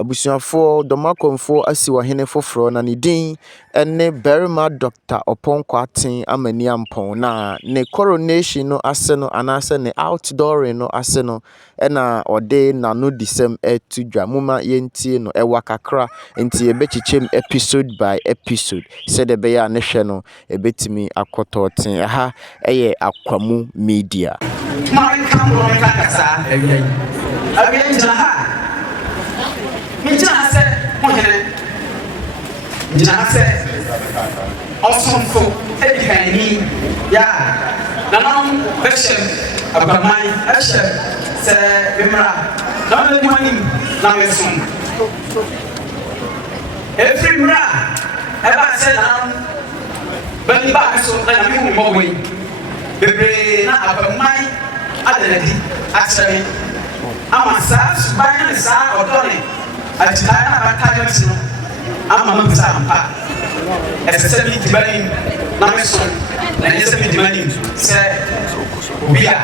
abusuafo domakonfo asi wahene foforo na ne din ene Berima Dr. Oponko Aten Amani Ampon na ne coronation no ase no anase ne outdooring no ase no ena ode nano disem etu dwa muma yentie no ewa kakra enti ebechichem episode by episode said be ya ne hwe no ebetimi akototen ha eye Akwamu Media Mari kamro me kakasa ewie njina ha njina se mohene njina se osonfo edikani ya nanom beshem abamai ashem se bimra na me mwani na mesun every mra eba se na bani ba so na mi mo we bebre na abamai adeladi akyere amasa suban sa odone atitana bataya sino ama mabisa ampa esese bi dibani na meso na yese bi dibani se obia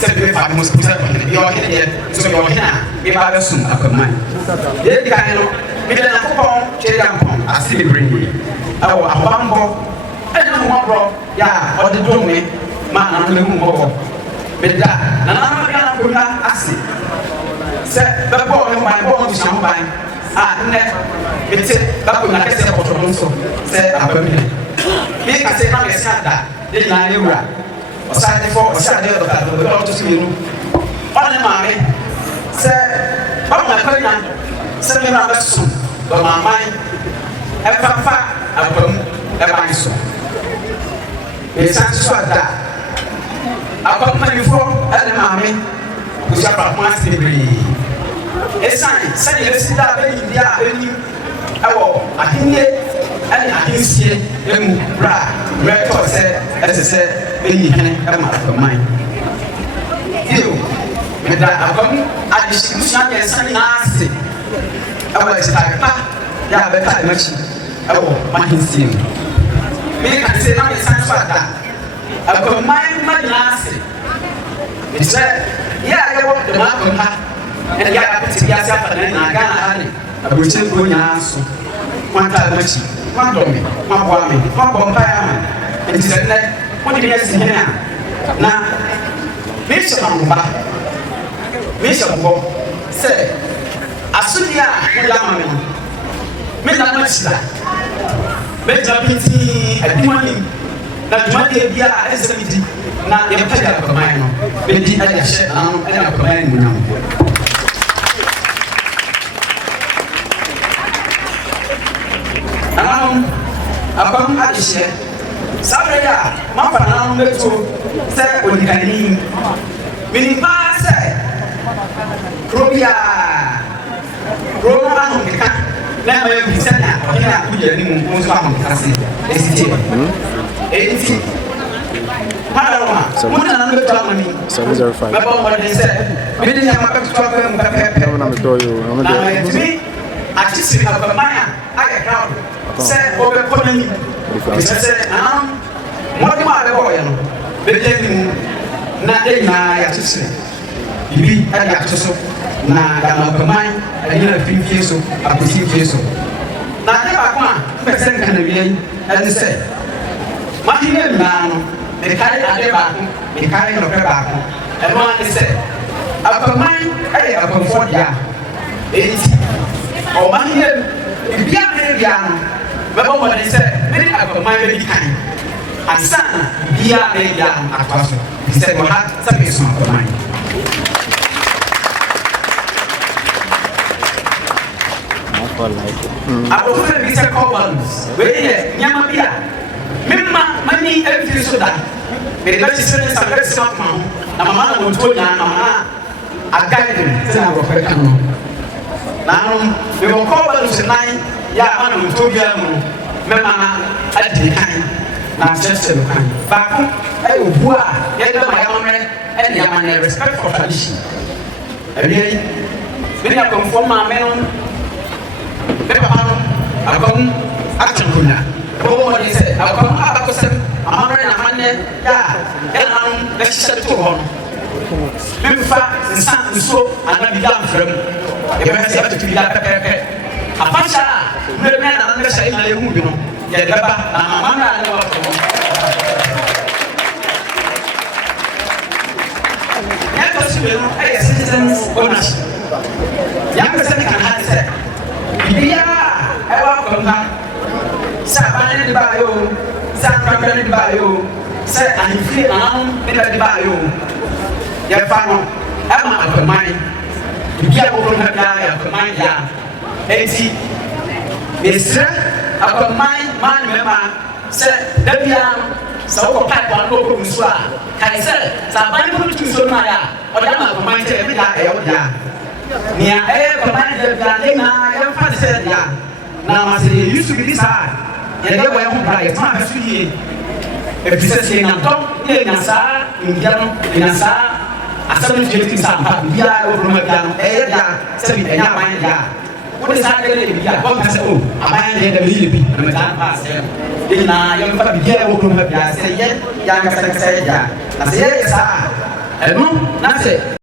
se bi fa mo skuza bi o hede so bi o hena bi ba beso akamai ye di kan no bi de na kopon cheri ampon asi bi bring awo abambo ena mo bro ya odi do me ma na no mu mo beda na na bia na kuna asi se bebo no ban bo no sham ban ne bete ba kuna kese ko to so se abamine bi ka se na me sada de na ewura osade fo osade do ka do do to sinu ona ma me se ba na pa na se me na beso do ma mai e fa fa abam e ba so e san so ada akomanifo ene maame uja pakwa sibri esan sani lesida be india eni awo ahinye ene ahinsie emu bra record se be yihene e ma akoman dio meda akom adishimsha ke sani nase awo esitaka ya be ka machi awo mahinsie me kan se na me san fata akoman manase it's yeah I want the man ha and ya put ya safa na Ghana hani abuche ko nyaso kwanta machi kwando me mabwa me mabwa mpaya me it's na what did you see here na misha mbo say asudia ngama me na machi la me japiti adimani na jumade bia esemidi na yempaja kwa maino bedi aja she ana kwa maino munam abam adishe sabreya mafana mbeto se onikani minimba se krobia roma nkeka na ma bisana ina kuje ni mu nso amonkase esiti eti Paroma, muna na mbeto amani. 705. Baba mwade se, bidi nyama beto kwa mpepe. Na mtoyo, na yetimi atisi abamaya aya crowd. Se obe konani. Se mwade ma be boya no. Bidi ni na de na yatisi. Bibi aya atoso na ga abamaya aya finfie so, apusi fie so. Na de ba kwa pese kana wi ani se. Mahine nano the carry ade baako the carry no pe baako e no an se apaman e apamfo dia enti o mahine bia me bia no be bo mo se me apaman be di kan asana bia me bia atwaso se mo ha sa be so apaman apo ko be se ko balance we ye nyama bia mimma mani every so that me da ci sene sa rek sa ma na mama na wonto nya na mama agaide tena go fe kan no na no me ko ba lu se nai ya ma na wonto bia no me ma na adi kan na chese no kan ba ko e obu a ye da ma ya ma re e ya ma na respect for tradition e bi me ko forma me no be ba no akon action kunya ko mo ni se akon abakosem amana na manne ya na no na shise to ho memfa nsa nsuo ana bi am frem yɛbɛka sɛ yɛbɛtoto bi da pɛpɛɛpɛ afahyɛ a mmerɛ bi na nana no bɛhyɛ na yɛhu bi no yɛde bɛba na mama no a ne wɔtɔ hɔ yɛkɔ so mmienu ɛyɛ citizens ownership yɛapɛ sɛ ne ka ha sɛ biribiara a ɛwɔ akɔm ha sɛ aban ne de baayɛ o sɛ ankwakwa ne de baayɛ o sɛ ahemfie nananom ne de baayɛ o yɛfa no ɛma akwaman biribiara wɔwɔ ha biara yɛ akwaman deɛ a enti mesrɛ akwaman maa ne mɛma sɛ da biara no sɛ wokɔ pipe ano wokɔ nsuo a kae sɛ sɛ aban no tu nsuo no ayɛ a ɔde ama akwaman kyɛ ɛbi da ɛyɛ wo deɛ nea ɛyɛ akwaman deɛ biara ne nyinaa yɛmfa ne sɛ deɛ na ma sɛ yɛyi so biribi saa yɛde wɔ yɛ ho bra yɛtena ahwɛ so yie ɛfiri sɛ sɛ yɛnantɔm ne yɛnya saa ndua no yɛnya saa asɛm no gyeti saa mpa biribiara ɛwɔ kuroma biara no ɛyɛ deɛ sɛ bi ɛnyɛ aban deɛ a wode saa deɛ no yɛ biribi a wɔmpa sɛ o aban deɛ da bɛyi yɛ bi na mɛdaa mpa asɛm yɛ nyinaa yɛmfa biribiara ɛwɔ kuroma biara sɛ yɛ yɛankasakasa yɛ deɛ na sɛ yɛyɛ saa a ɛno na sɛ